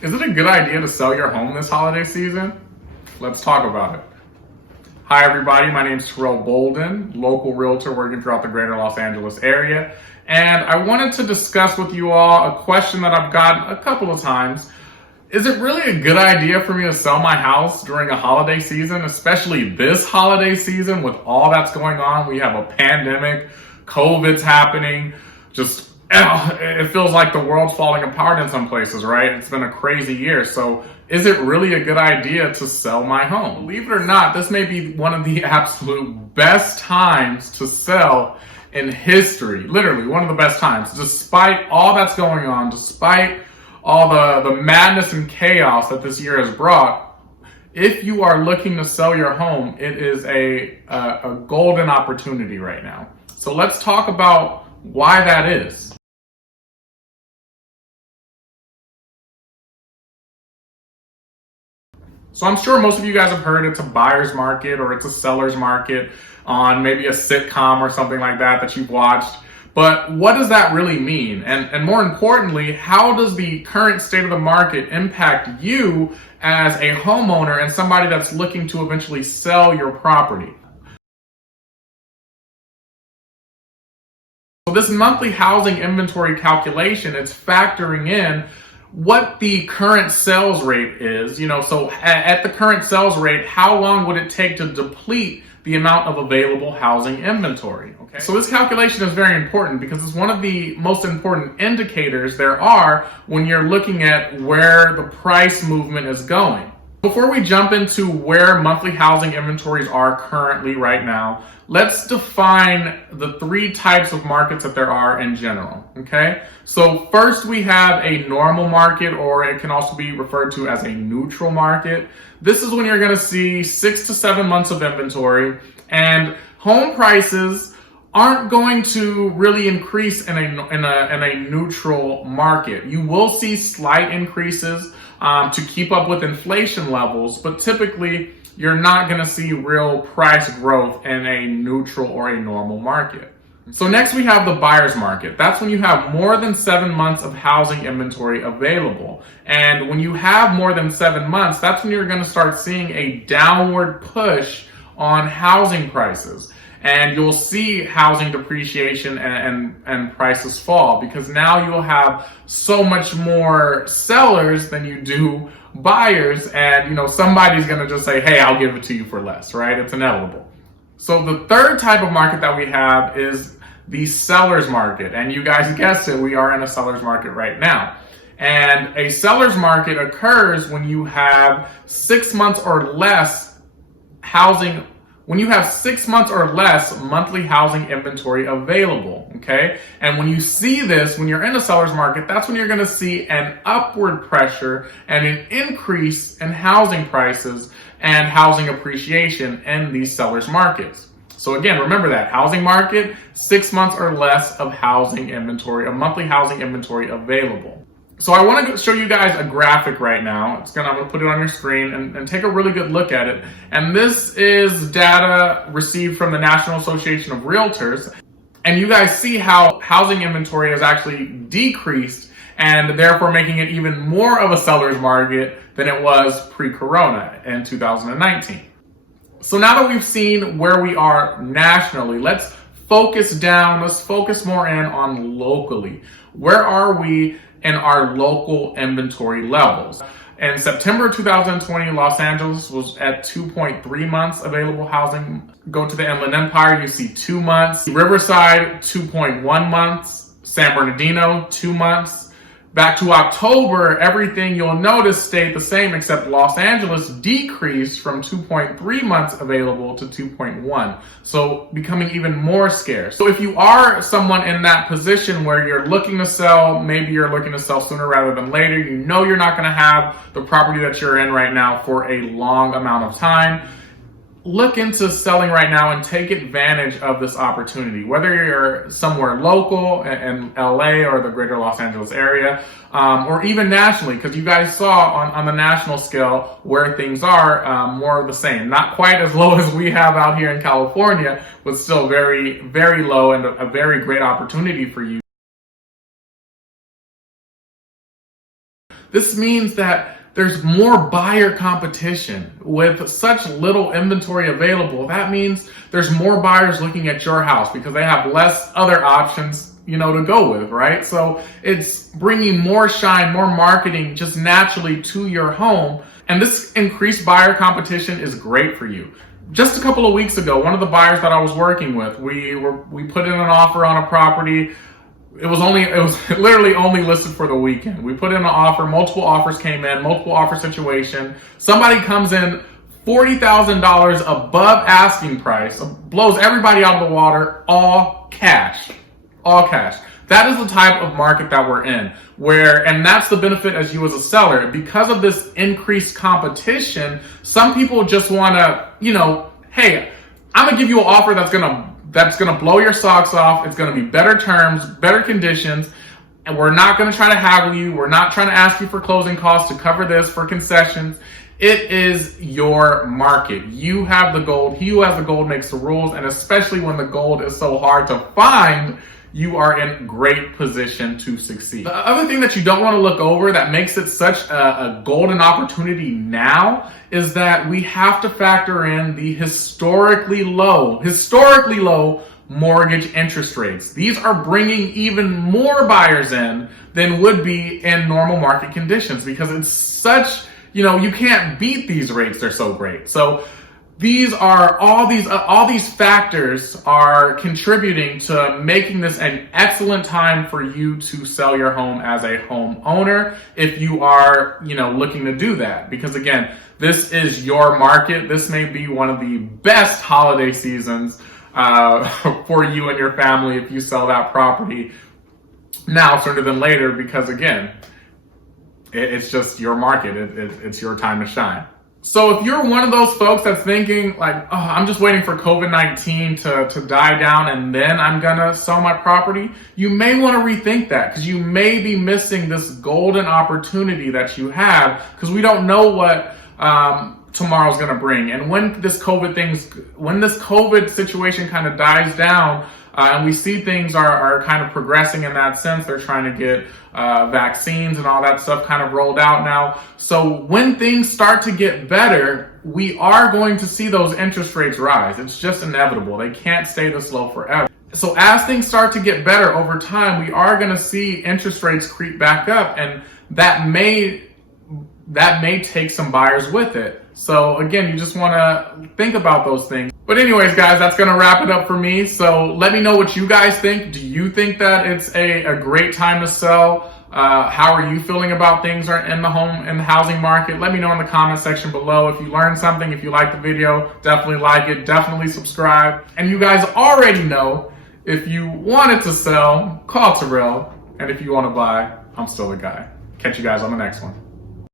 Is it a good idea to sell your home this holiday season? Let's talk about it. Hi everybody, my name is Terrell Bolden, local realtor working throughout the greater Los Angeles area. And I wanted to discuss with you all a question that I've gotten a couple of times. Is it really a good idea for me to sell my house during a holiday season, especially this holiday season with all that's going on? We have a pandemic, COVID's happening, it feels like the world's falling apart in some places, right? It's been a crazy year. So is it really a good idea to sell my home? Believe it or not, this may be one of the absolute best times to sell in history. Literally one of the best times, despite all that's going on, despite all the madness and chaos that this year has brought. If you are looking to sell your home, it is a golden opportunity right now. So let's talk about why that is. So I'm sure most of you guys have heard it's a buyer's market or it's a seller's market on maybe a sitcom or something like that you've watched. But what does that really mean? And more importantly, how does the current state of the market impact you as a homeowner and somebody that's looking to eventually sell your property? So this monthly housing inventory calculation, it's factoring in what the current sales rate is. So at the current sales rate, how long would it take to deplete the amount of available housing inventory? Okay. So this calculation is very important because it's one of the most important indicators there are when you're looking at where the price movement is going. Before we jump into where monthly housing inventories are currently right now, let's define the three types of markets that there are in general, okay? So first we have a normal market, or it can also be referred to as a neutral market. This is when you're gonna see 6 to 7 months of inventory, and home prices aren't going to really increase in a neutral market. You will see slight increases to keep up with inflation levels, but typically you're not going to see real price growth in a neutral or a normal market. So next we have the buyer's market. That's when you have more than 7 months of housing inventory available. And when you have more than 7 months, that's when you're going to start seeing a downward push on housing prices. And you'll see housing depreciation and prices fall, because now you'll have so much more sellers than you do buyers, and somebody's going to just say, hey, I'll give it to you for less, right? It's inevitable. So the third type of market that we have is the seller's market, and you guys guessed it, we are in a seller's market right now. And a seller's market occurs when you have 6 months or less monthly housing inventory available, okay? And when you see this, when you're in a seller's market, that's when you're gonna see an upward pressure and an increase in housing prices and housing appreciation in these seller's markets. So again, remember that, housing market, 6 months or less of housing inventory, of monthly housing inventory available. So I want to show you guys a graphic right now. I'm going to put it on your screen and take a really good look at it. And this is data received from the National Association of Realtors. And you guys see how housing inventory has actually decreased, and therefore making it even more of a seller's market than it was pre-corona in 2019. So now that we've seen where we are nationally, let's focus more in on locally. Where are we in our local inventory levels? In September 2020, Los Angeles was at 2.3 months available housing. Go to the Inland Empire, you see 2 months. Riverside, 2.1 months. San Bernardino, 2 months. Back to October, everything you'll notice stayed the same, except Los Angeles decreased from 2.3 months available to 2.1. So becoming even more scarce. So if you are someone in that position where you're looking to sell, maybe you're looking to sell sooner rather than later, you're not going to have the property that you're in right now for a long amount of time, look into selling right now and take advantage of this opportunity. Whether you're somewhere local in LA or the greater Los Angeles area, or even nationally, because you guys saw on the national scale where things are more of the same. Not quite as low as we have out here in California, but still very, very low, and a very great opportunity for you. This means that there's more buyer competition. With such little inventory available, that means there's more buyers looking at your house because they have less other options, to go with, right? So it's bringing more shine, more marketing just naturally to your home. And this increased buyer competition is great for you. Just a couple of weeks ago, one of the buyers that I was working with, we put in an offer on a property. It was literally only listed for the weekend. We put in an offer, multiple offers came in, multiple offer situation. Somebody comes in $40,000 above asking price, blows everybody out of the water, all cash. All cash. That is the type of market that we're in, and that's the benefit as you as a seller. Because of this increased competition, some people just want to, hey, I'm going to give you an offer that's going to blow your socks off. It's going to be better terms, better conditions, and we're not going to try to haggle you. We're not trying to ask you for closing costs to cover this, for concessions. It is your market. You have the gold. He who has the gold makes the rules, and especially when the gold is so hard to find, you are in great position to succeed. The other thing that you don't want to look over that makes it such a golden opportunity now is that we have to factor in the historically low mortgage interest rates. These are bringing even more buyers in than would be in normal market conditions because it's such, you can't beat these rates. They're so great. So these are all these factors are contributing to making this an excellent time for you to sell your home as a homeowner if you are, looking to do that. Because again, this is your market. This may be one of the best holiday seasons for you and your family if you sell that property now sooner than later, because again, it's just your market. It's your time to shine. So if you're one of those folks that's thinking like, oh, I'm just waiting for COVID-19 to die down and then I'm gonna sell my property, you may want to rethink that because you may be missing this golden opportunity that you have because we don't know what tomorrow's gonna bring. And when this COVID situation kind of dies down, and we see things are kind of progressing in that sense. They're trying to get vaccines and all that stuff kind of rolled out now. So when things start to get better, we are going to see those interest rates rise. It's just inevitable. They can't stay this low forever. So as things start to get better over time, we are going to see interest rates creep back up, and that may take some buyers with it. So again, you just want to think about those things. But anyways, guys, that's going to wrap it up for me. So let me know what you guys think. Do you think that it's a great time to sell? How are you feeling about things in the housing market? Let me know in the comment section below. If you learned something, if you liked the video, definitely like it, definitely subscribe. And you guys already know, if you wanted to sell, call Terrell. And if you want to buy, I'm still the guy. Catch you guys on the next one.